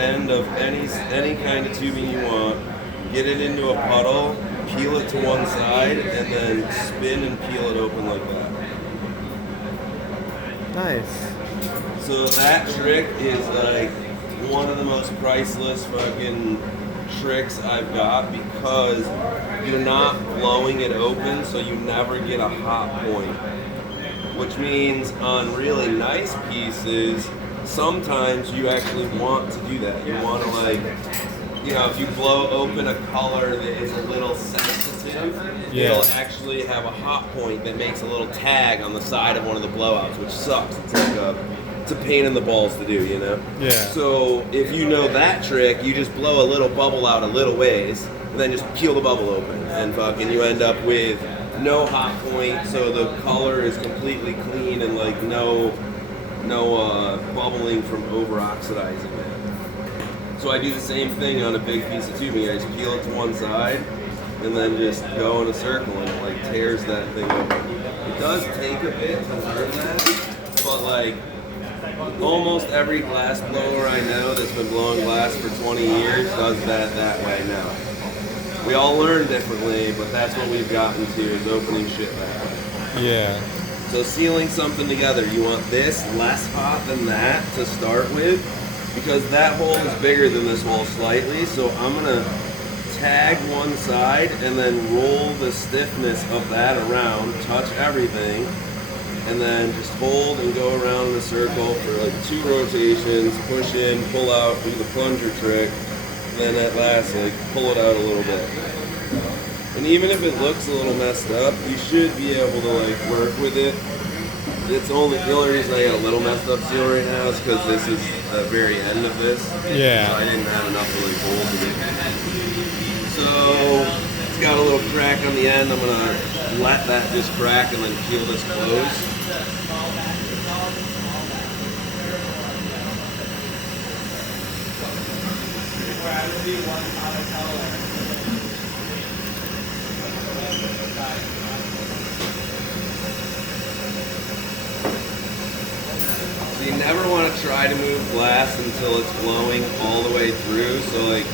end of any kind of tubing you want, get it into a puddle, peel it to one side, and then spin and peel it open like that. Nice. So that trick is like one of the most priceless fucking tricks I've got because you're not blowing it open, so you never get a hot point. Which means on really nice pieces, sometimes you actually want to do that. You want to like, you know, if you blow open a color that is a little sensitive, it'll actually have a hot point that makes a little tag on the side of one of the blowouts, which sucks. It's like it's a pain in the balls to do, you know? Yeah. So if you know that trick, you just blow a little bubble out a little ways, and then just peel the bubble open, and fucking you end up with no hot point, so the color is completely clean and like no bubbling from over oxidizing it. So I do the same thing on a big piece of tubing. I just peel it to one side and then just go in a circle and it like tears that thing open. It does take a bit to learn that, but like almost every glass blower I know that's been blowing glass for 20 years does that way now. We all learn differently, but that's what we've gotten to is opening shit that way. Yeah. So sealing something together, you want this less hot than that to start with, because that hole is bigger than this hole slightly, so I'm gonna tag one side and then roll the stiffness of that around, touch everything, and then just hold and go around in a circle for like 2 rotations, push in, pull out, do the plunger trick, and then at last like pull it out a little bit. And even if it looks a little messed up, you should be able to like work with it. The only reason I got a little messed up seal right now is because this is the very end of this. Yeah. So I didn't have enough to like hold it. So it's got a little crack on the end. I'm gonna let that just crack and then peel this closed. So you never want to try to move glass until it's blowing all the way through. So like,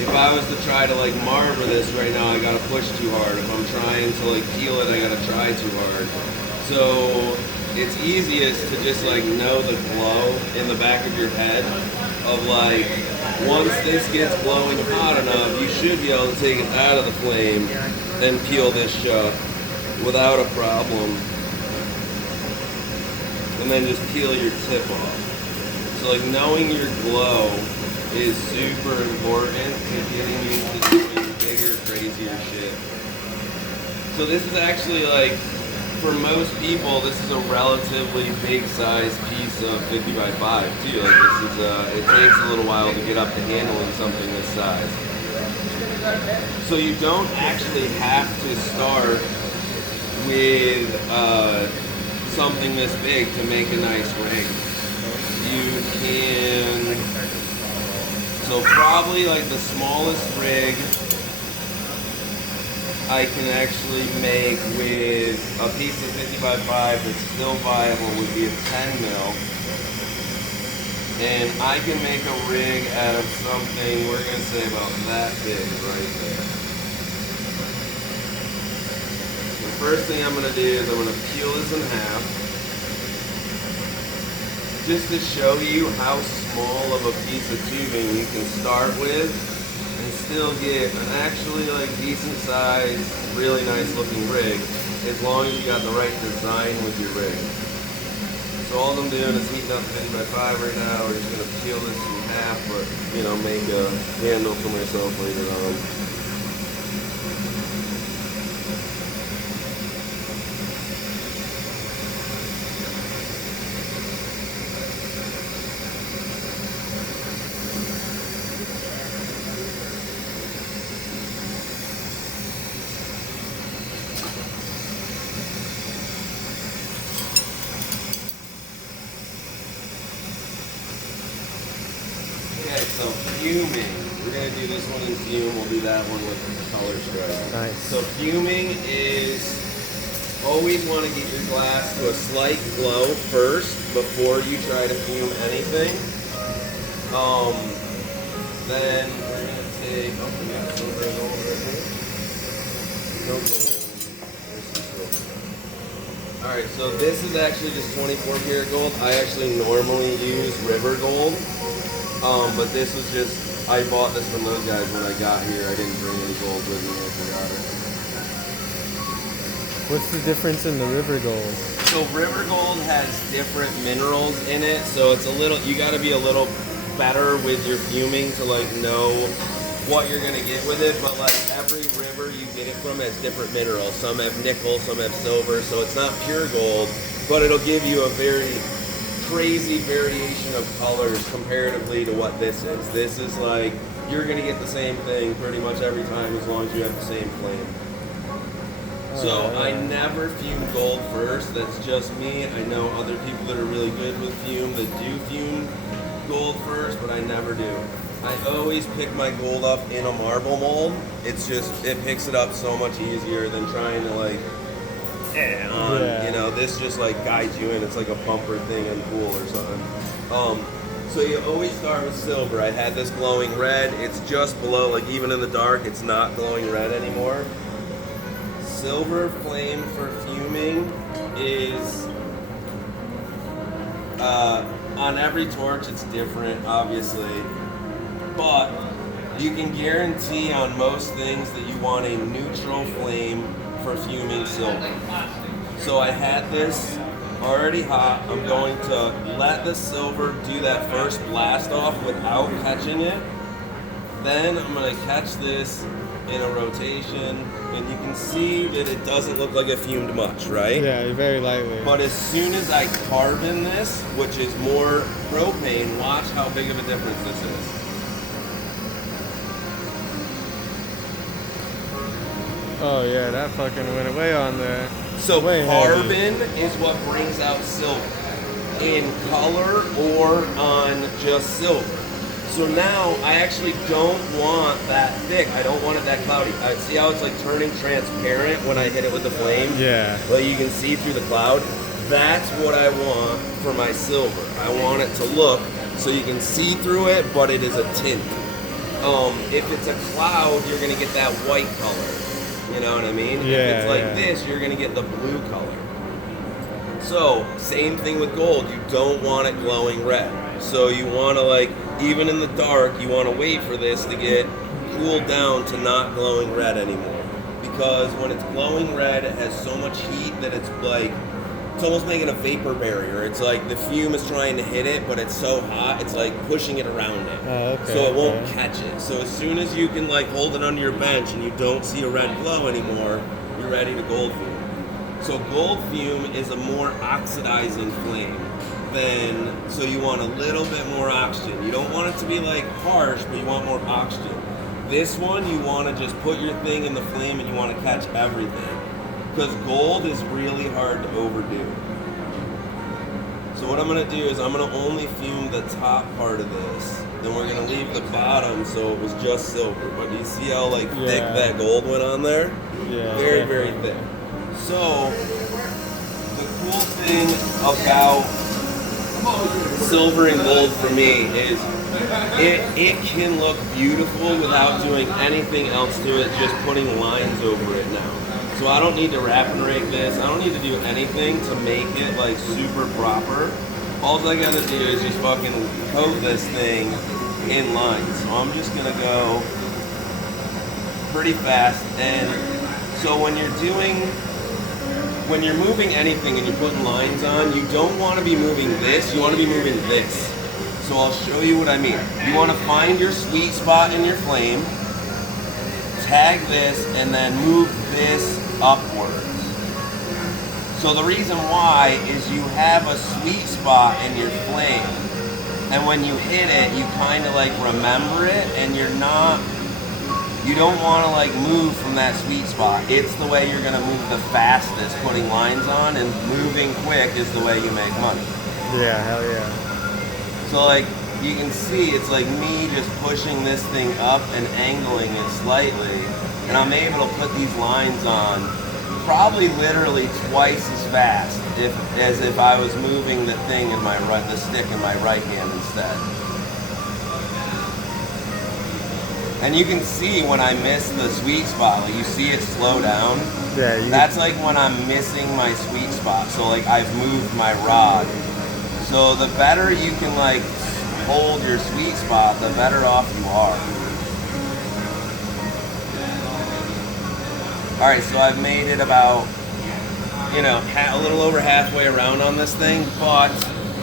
if I was to try to like marver this right now, I gotta push too hard. If I'm trying to like peel it, I gotta try too hard. So it's easiest to just like know the glow in the back of your head of like, once this gets glowing hot enough, you should be able to take it out of the flame and peel this shut without a problem. And then just peel your tip off. So like knowing your glow is super important to getting you to doing bigger, crazier shit. So this is actually like, for most people, this is a relatively big size piece of 50 by 5 too. Like this is it takes a little while to get up to handling something this size. So you don't actually have to start with something this big to make a nice ring. You can, so probably like the smallest rig I can actually make with a piece of 50 by 5 that's still viable would be a 10 mil. And I can make a rig out of something, we're going to say about that big right there. The first thing I'm going to do is I'm going to peel this in half, just to show you how small of a piece of tubing you can start with and still get an actually like decent size, really nice looking rig, as long as you got the right design with your rig. So all I'm doing is heating up 50 by 5 right now. We're just going to peel this in half, but you know, make a handle for myself later on. Okay, so fuming. We're going to do this one in fume. We'll do that one with the color stroke. Nice. So fuming is, always want to get your glass to a slight glow first before you try to fume anything. Then we're gonna take, oh, we got silver and gold right here. No gold. There's some silver. Alright, so this is actually just 24 karat gold. I actually normally use river gold. But this was just, I bought this from those guys when I got here. I didn't bring any gold with me, I forgot it. What's the difference in the river gold? So river gold has different minerals in it, so it's a little, you gotta be a little better with your fuming to like know what you're gonna get with it, but like every river you get it from has different minerals. Some have nickel, some have silver, so it's not pure gold, but it'll give you a very crazy variation of colors comparatively to what this is. This is like, you're gonna get the same thing pretty much every time as long as you have the same flame. So I never fume gold first, that's just me. I know other people that are really good with fume that do fume gold first, but I never do. I always pick my gold up in a marble mold. It's just, it picks it up so much easier than trying to like, you know, this just like guides you in. It's like a bumper thing in pool or something. So you always start with silver. I had this glowing red. It's just below, like even in the dark, it's not glowing red anymore. Silver flame for fuming is, on every torch it's different, obviously, but you can guarantee on most things that you want a neutral flame for fuming silver. So I had this already hot. I'm going to let the silver do that first blast off without catching it. Then I'm going to catch this in a rotation, and you can see that it doesn't look like it fumed much, right? Yeah, very lightly. But as soon as I carbon this, which is more propane, watch how big of a difference this is. Oh yeah, that fucking went away on there. So way carbon heavy. is what brings out silver in color or on just silver. So now I actually don't want that thick. I don't want it that cloudy. See how it's like turning transparent when I hit it with the flame? Yeah. Well, you can see through the cloud. That's what I want for my silver. I want it to look so you can see through it, but it is a tint. If it's a cloud, you're gonna get that white color. You know what I mean? Yeah, if it's like this, you're gonna get the blue color. So, same thing with gold. You don't want it glowing red. So you wanna like, even in the dark, you wanna wait for this to get cooled down to not glowing red anymore. Because when it's glowing red, it has so much heat that it's like, it's almost making a vapor barrier. It's like the fume is trying to hit it, but it's so hot, it's like pushing it around it. Oh, okay, so it won't catch it. So as soon as you can like hold it under your bench and you don't see a red glow anymore, you're ready to gold fume. So gold fume is a more oxidizing flame than, so you want a little bit more oxygen. You don't want it to be like harsh, but you want more oxygen. This one, you want to just put your thing in the flame and you want to catch everything. Because gold is really hard to overdo. So what I'm going to do is I'm going to only fume the top part of this. Then we're going to leave the bottom so it was just silver. But you see how like thick that gold went on there? Yeah. Very, very thick. So the cool thing about silver and gold for me is it can look beautiful without doing anything else to it, just putting lines over it now. So I don't need to wrap and rake this. I don't need to do anything to make it like super proper. All I gotta do is just fucking coat this thing in lines. So I'm just gonna go pretty fast. And so when you're moving anything and you're putting lines on, you don't want to be moving this, you want to be moving this. So I'll show you what I mean. You want to find your sweet spot in your flame, tag this, and then move this upwards. So the reason why is you have a sweet spot in your flame, and when you hit it, you kind of like remember it, and you don't want to like move from that sweet spot. It's the way you're gonna move the fastest, putting lines on, and moving quick is the way you make money. Yeah, hell yeah. So like, you can see it's like me just pushing this thing up and angling it slightly, and I'm able to put these lines on probably literally twice as fast as if I was moving the thing in my the stick in my right hand instead. And you can see when I miss the sweet spot, like you see it slow down. Yeah. That's like when I'm missing my sweet spot. So like I've moved my rod. So the better you can like hold your sweet spot, the better off you are. All right, so I've made it about, you know, a little over halfway around on this thing, but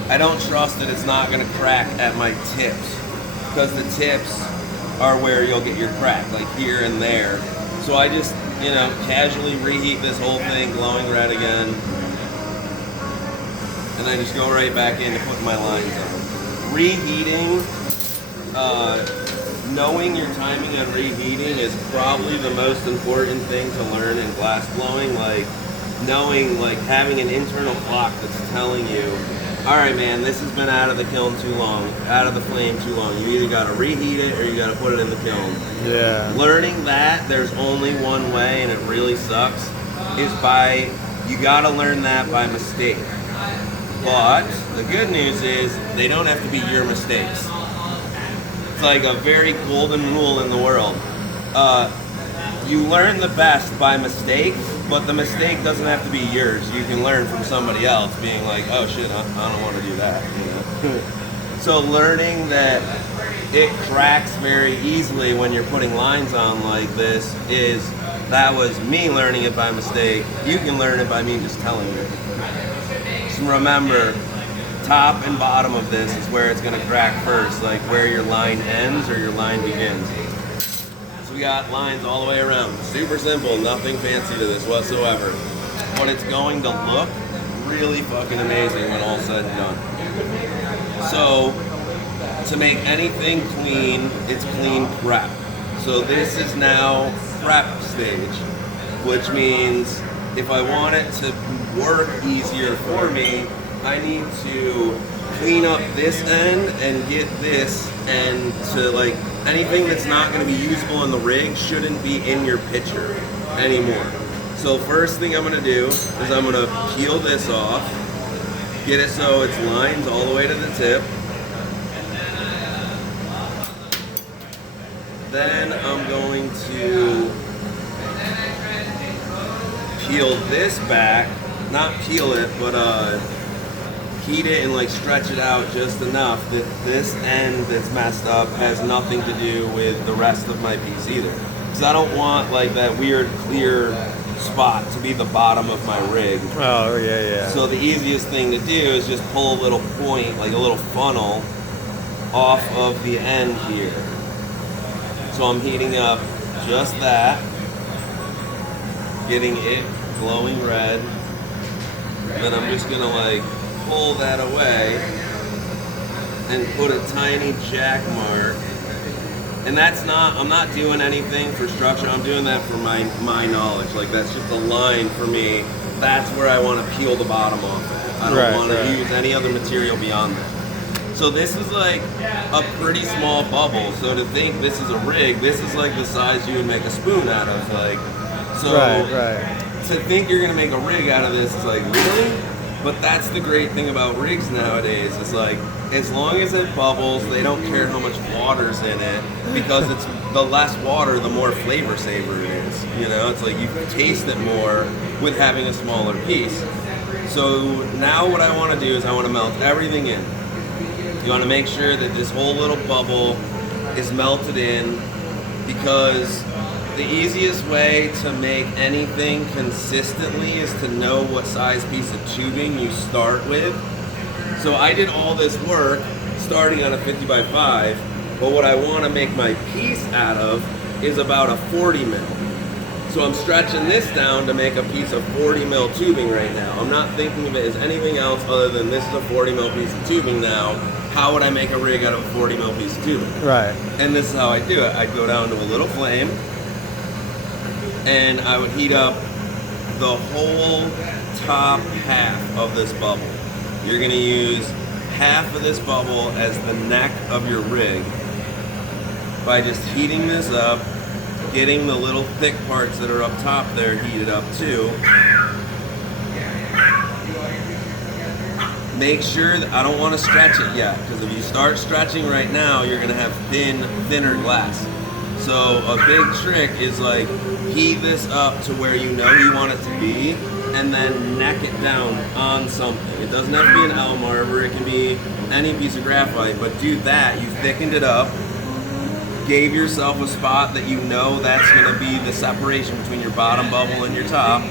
I don't trust that it's not gonna crack at my tips, because the tips are where you'll get your crack, like here and there. So I just, you know, casually reheat this whole thing, glowing red again, and I just go right back in to put my lines on. Reheating, knowing your timing on reheating is probably the most important thing to learn in glass blowing. Like knowing, like having an internal clock that's telling you, all right, man, this has been out of the kiln too long, out of the flame too long. You either got to reheat it or you got to put it in the kiln. Yeah. Learning that there's only one way, and it really sucks, is by, you got to learn that by mistake. But the good news is they don't have to be your mistakes. It's like a very golden rule in the world. You learn the best by mistake, but the mistake doesn't have to be yours. You can learn from somebody else being like, oh shit, I don't want to do that. You know? So learning that it cracks very easily when you're putting lines on like this that was me learning it by mistake. You can learn it by me just telling you. Just remember, top and bottom of this is where it's gonna crack first, like where your line ends or your line begins. So we got lines all the way around. Super simple, nothing fancy to this whatsoever. But it's going to look really fucking amazing when all said and done. So, to make anything clean, it's clean prep. So this is now prep stage, which means if I want it to work easier for me, I need to clean up this end and get this end to, like, anything that's not going to be usable in the rig shouldn't be in your picture anymore. So first thing I'm going to do is I'm going to peel this off, get it so it's lined all the way to the tip. Then I'm going to peel this back, not peel it, but heat it and like stretch it out just enough that this end that's messed up has nothing to do with the rest of my piece either. Because I don't want like that weird clear spot to be the bottom of my rig. Oh, yeah, yeah. So the easiest thing to do is just pull a little point, like a little funnel, off of the end here. So I'm heating up just that, getting it glowing red. Then I'm just gonna like pull that away and put a tiny jack mark. And that's not, I'm not doing anything for structure, I'm doing that for my knowledge. Like that's just a line for me. That's where I want to peel the bottom off at. I don't want to use any other material beyond that. So this is like a pretty small bubble. So to think this is a rig, this is like the size you would make a spoon out of. Like, so to think you're gonna make a rig out of this is like, really? But that's the great thing about rigs nowadays. It's like, as long as it bubbles, they don't care how much water's in it, because it's the less water, the more flavor saver it is. You know, it's like you taste it more with having a smaller piece. So now what I want to do is I want to melt everything in. You want to make sure that this whole little bubble is melted in, because the easiest way to make anything consistently is to know what size piece of tubing you start with. So I did all this work starting on a 50 by 5, but what I want to make my piece out of is about a 40 mil. So I'm stretching this down to make a piece of 40 mil tubing right now. I'm not thinking of it as anything else other than this is a 40 mil piece of tubing now. How would I make a rig out of a 40 mil piece of tubing? Right. And this is how I do it. I'd go down to a little flame and I would heat up the whole top half of this bubble. You're gonna use half of this bubble as the neck of your rig by just heating this up, getting the little thick parts that are up top there heated up too. Make sure that I don't want to stretch it yet, because if you start stretching right now, you're gonna have thinner glass. So a big trick is like heat this up to where you know you want it to be, and then neck it down on something. It doesn't have to be an L-marver, it can be any piece of graphite, but do that. You thickened it up, gave yourself a spot that you know that's gonna be the separation between your bottom bubble and your top.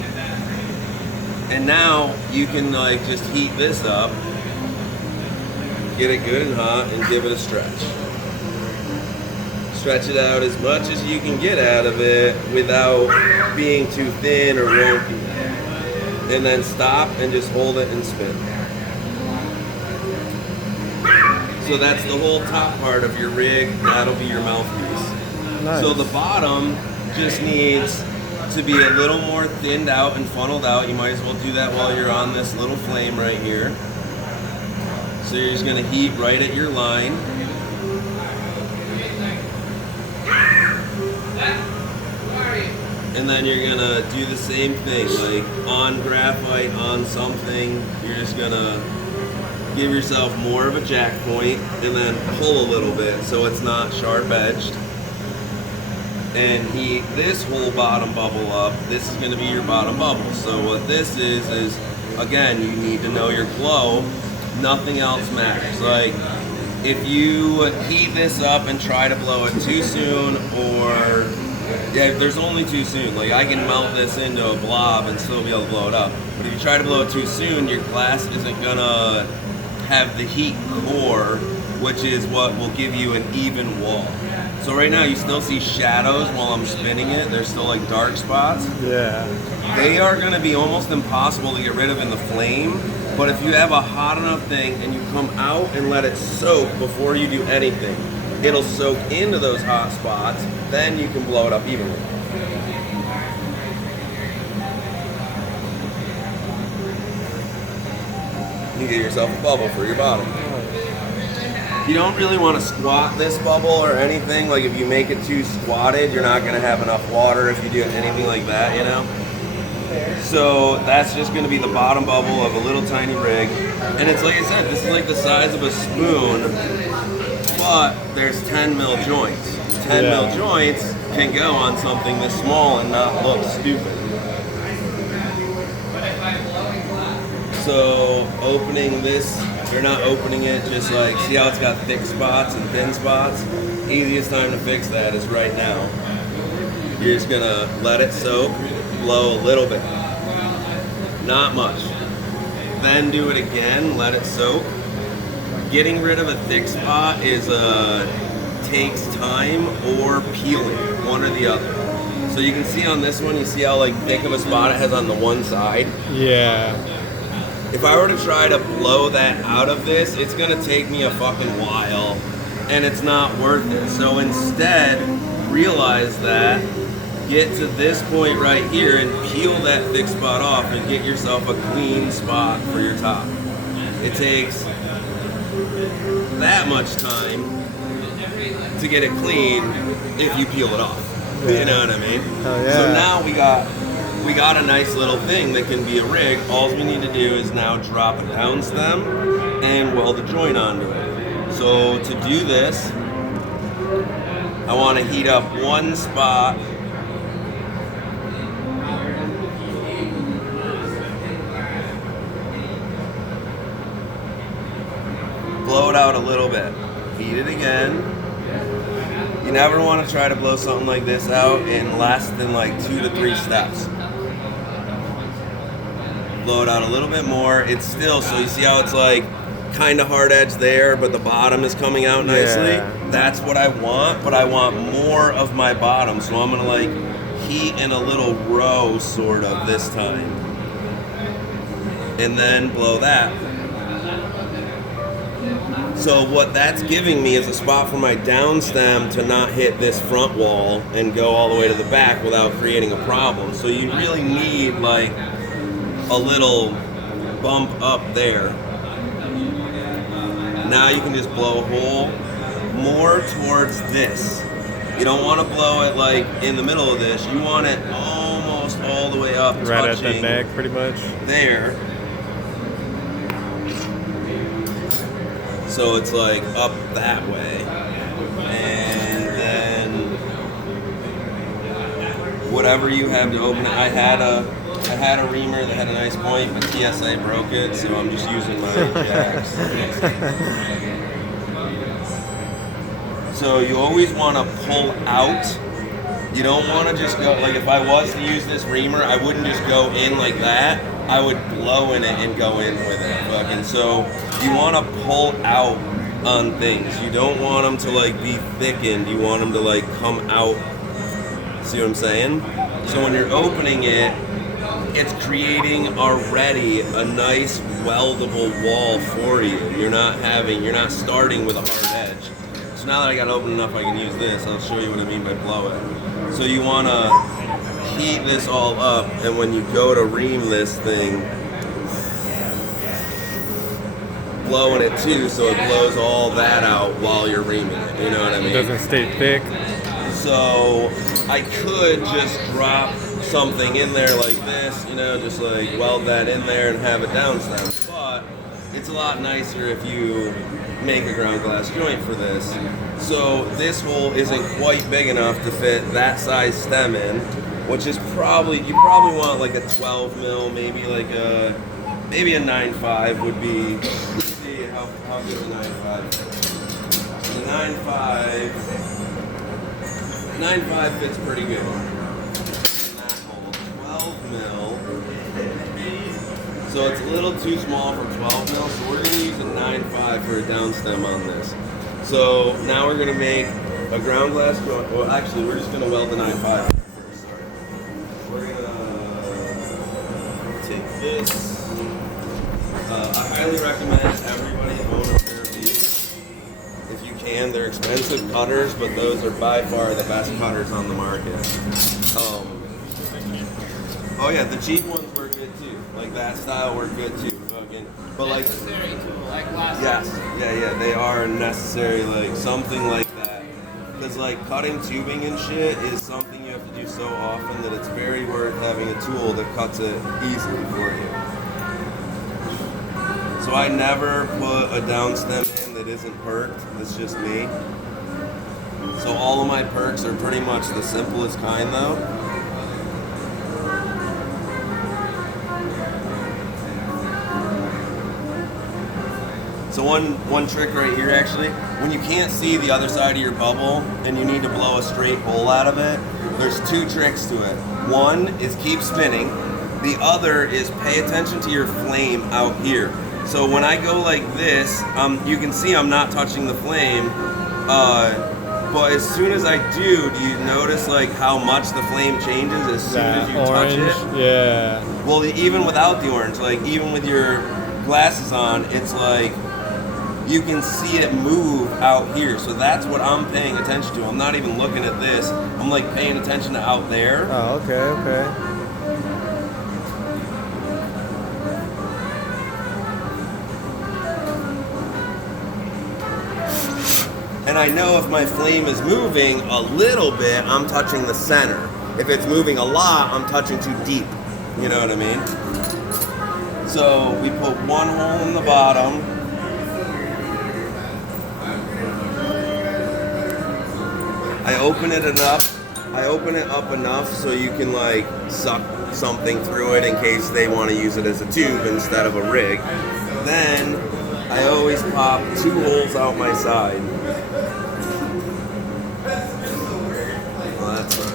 And now you can like just heat this up, get it good and hot, and give it a stretch. Stretch it out as much as you can get out of it without being too thin or wonky. And then stop and just hold it and spin. So that's the whole top part of your rig. That'll be your mouthpiece. Nice. So the bottom just needs to be a little more thinned out and funneled out. You might as well do that while you're on this little flame right here. So you're just gonna heat right at your line. And then you're gonna do the same thing, like on graphite, on something, you're just gonna give yourself more of a jack point and then pull a little bit so it's not sharp edged. And heat this whole bottom bubble up. This is gonna be your bottom bubble. So what this is again, you need to know your glow. Nothing else matters. Like, if you heat this up and try to blow it too soon, or yeah, there's only too soon. Like, I can melt this into a blob and still be able to blow it up. But if you try to blow it too soon, your glass isn't gonna have the heat core, which is what will give you an even wall. So right now you still see shadows while I'm spinning it. There's still like dark spots. Yeah. They are gonna be almost impossible to get rid of in the flame. But if you have a hot enough thing and you come out and let it soak before you do anything, it'll soak into those hot spots, then you can blow it up evenly. You get yourself a bubble for your bottom. You don't really want to squat this bubble or anything. Like, if you make it too squatted, you're not going to have enough water if you do anything like that, you know? So that's just going to be the bottom bubble of a little tiny rig. And it's like I said, this is like the size of a spoon, but there's 10 mil joints. 10 mil joints can go on something this small and not look stupid. So opening this, you're not opening it, just like, see how it's got thick spots and thin spots? Easiest time to fix that is right now. You're just gonna let it soak, blow a little bit, not much. Then do it again, let it soak. Getting rid of a thick spot is takes time or peeling, one or the other. So you can see on this one, you see how like thick of a spot it has on the one side? Yeah. If I were to try to blow that out of this, it's gonna take me a fucking while and it's not worth it. So instead, realize that, get to this point right here and peel that thick spot off and get yourself a clean spot for your top. It takes that much time to get it clean if you peel it off. Yeah. You know what I mean? Oh, yeah. So now we got a nice little thing that can be a rig. All we need to do is now drop a down stem and weld a joint onto it. So to do this, I want to heat up one spot. Blow it out a little bit. Heat it again. You never want to try to blow something like this out in less than like 2 to 3 steps. Blow it out a little bit more. It's still, so you see how it's like kind of hard edge there, but the bottom is coming out nicely? Yeah. That's what I want, but I want more of my bottom. So I'm gonna like heat in a little row sort of this time. And then blow that. So what that's giving me is a spot for my down stem to not hit this front wall and go all the way to the back without creating a problem. So you really need like a little bump up there. Now you can just blow a hole more towards this. You don't want to blow it like in the middle of this. You want it almost all the way up, right at the touching neck, pretty much. there. So it's like up that way. And then whatever you have to open it. I had a reamer that had a nice point, but TSA broke it, so I'm just using my jacks. So you always want to pull out. You don't want to just go, like if I was to use this reamer, I wouldn't just go in like that. I would blow in it and go in with it. Fucking. So you want to pull out on things. You don't want them to like be thickened. You want them to like come out. See what I'm saying? So when you're opening it, it's creating already a nice weldable wall for you. You're not starting with a hard edge. So now that I got open enough, I can use this. I'll show you what I mean by blow it. So you want to heat this all up, and when you go to ream this thing, blowing it too, so it blows all that out while you're reaming it. You know what I mean? It doesn't stay thick. So I could just drop something in there like this, you know, just like weld that in there and have it downstem. But it's a lot nicer if you make a ground glass joint for this. So this hole isn't quite big enough to fit that size stem in, which is probably, you probably want like a 12 mil, maybe a 9.5 would be, let's see how good a 9.5. The 9.5 fits pretty good. That hole, 12 mil. So it's a little too small for 12 mil, so we're gonna use a 9.5 for a downstem on this. So now we're gonna make a ground glass joint. Well, actually, we're just gonna weld the 9.5 first. Sorry. We're gonna take this. I highly recommend everybody own a pair of these. If you can, they're expensive cutters, but those are by far the best cutters on the market. Oh yeah, the cheap ones work good too. Like that style work good too. But like necessary tool, like last yes, yeah, they are necessary, like something like that. Because like cutting tubing and shit is something you have to do so often that it's very worth having a tool that cuts it easily for you. So I never put a downstem in that isn't perked. It's just me. So all of my perks are pretty much the simplest kind though. So one trick right here actually, when you can't see the other side of your bubble and you need to blow a straight hole out of it, there's two tricks to it. One is keep spinning. The other is pay attention to your flame out here. So when I go like this, you can see I'm not touching the flame, but as soon as I do you notice like how much the flame changes as soon as you touch it? Yeah. Well, even without the orange, like even with your glasses on, it's like, you can see it move out here. So that's what I'm paying attention to. I'm not even looking at this. I'm like paying attention to out there. Oh, okay. And I know if my flame is moving a little bit, I'm touching the center. If it's moving a lot, I'm touching too deep. You know what I mean? So we put one hole in the bottom. I open it up enough so you can like suck something through it in case they want to use it as a tube instead of a rig. Then I always pop 2 holes out my side. Well, that's not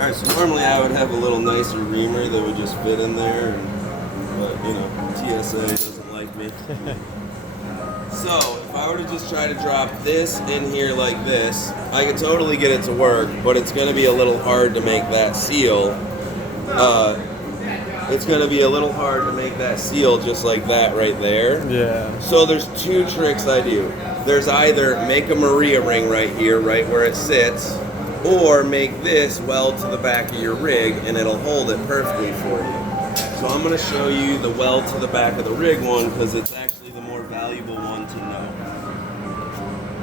Alright, so normally I would have a little nicer reamer that would just fit in there, but you know, TSA doesn't like me. So, if I were to just try to drop this in here like this, I could totally get it to work, but it's going to be a little hard to make that seal. it's going to be a little hard to make that seal just like that right there. Yeah. So there's two tricks I do. There's either make a Maria ring right here, right where it sits, or make this weld to the back of your rig and it'll hold it perfectly for you. So I'm going to show you the weld to the back of the rig one because it's actually the more valuable one to know.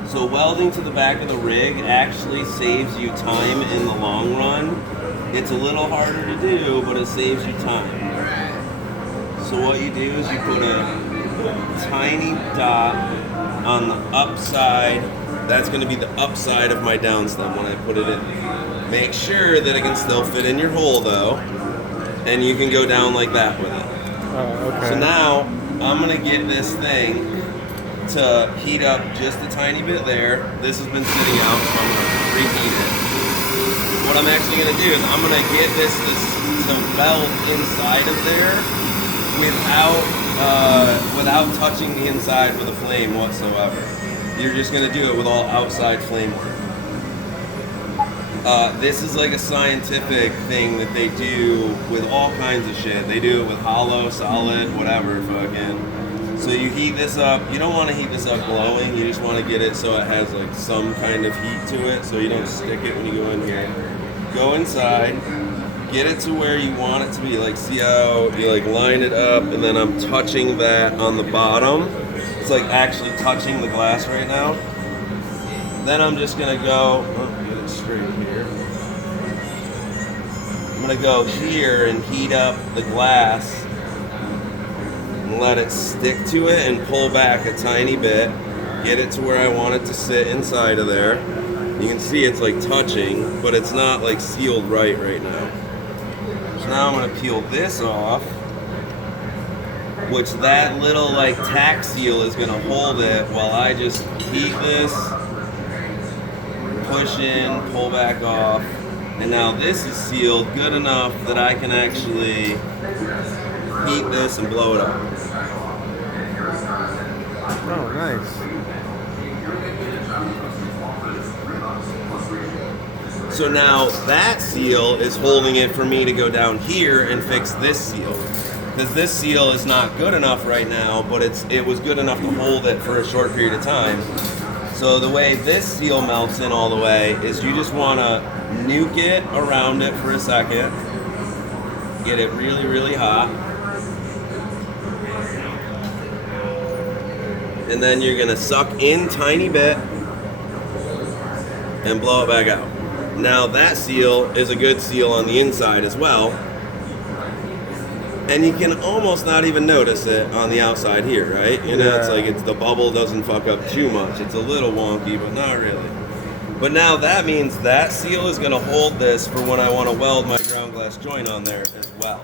So welding to the back of the rig actually saves you time in the long run. It's a little harder to do, but it saves you time. So what you do is you put a tiny dot on the upside. That's going to be the upside of my downstem when I put it in. Make sure that it can still fit in your hole though, and you can go down like that with it. Oh, okay. So now I'm going to get this thing to heat up just a tiny bit there. This has been sitting out, so I'm going to reheat it. What I'm actually going to do is I'm going to get this to weld inside of there without touching the inside with a flame whatsoever. You're just going to do it with all outside flame work. This is like a scientific thing that they do with all kinds of shit. They do it with hollow, solid, whatever, fucking. So you heat this up. You don't want to heat this up glowing. You just want to get it so it has like some kind of heat to it, so you don't stick it when you go in here. Go inside, get it to where you want it to be. Like, see how you like line it up, and then I'm touching that on the bottom. It's like actually touching the glass right now. Then I'm just gonna go, get it straight here. I'm gonna go here and heat up the glass and let it stick to it and pull back a tiny bit. Get it to where I want it to sit inside of there. You can see it's like touching, but it's not like sealed right now. So now I'm gonna peel this off, which that little like tack seal is gonna hold it while I just heat this, push in, pull back off, and now this is sealed good enough that I can actually heat this and blow it up. Oh, nice. So now that seal is holding it for me to go down here and fix this seal. Because this seal is not good enough right now, but it was good enough to hold it for a short period of time. So the way this seal melts in all the way is you just want to nuke it around it for a second. Get it really, really hot. And then you're going to suck in tiny bit and blow it back out. Now that seal is a good seal on the inside as well. And you can almost not even notice it on the outside here, right? You know, it's like the bubble doesn't fuck up too much. It's a little wonky, but not really. But now that means that seal is going to hold this for when I want to weld my ground glass joint on there as well.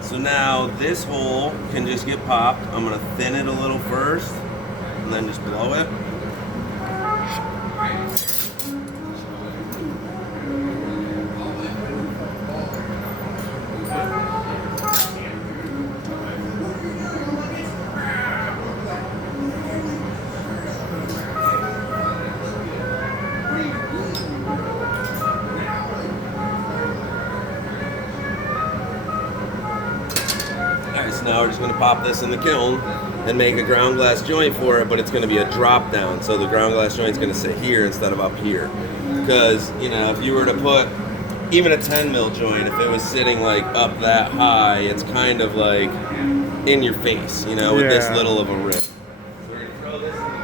So now this hole can just get popped. I'm going to thin it a little first and then just blow it. Now we're just going to pop this in the kiln and make a ground glass joint for it, but it's going to be a drop down, so the ground glass joint is going to sit here instead of up here. Because, you know, if you were to put even a 10 mil joint, if it was sitting like up that high, it's kind of like in your face, you know, with this little of a rip. So we're going to throw this in